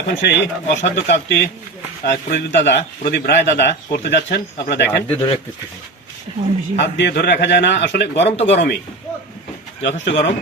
এখন সেই অসাধ্য কাজটি প্রদীপ রায় দাদা করতে যাচ্ছেন। আপনারা দেখেন, হাত দিয়ে ধরে রাখা যায় না। আসলে গরম তো গরমই, যথেষ্ট গরম।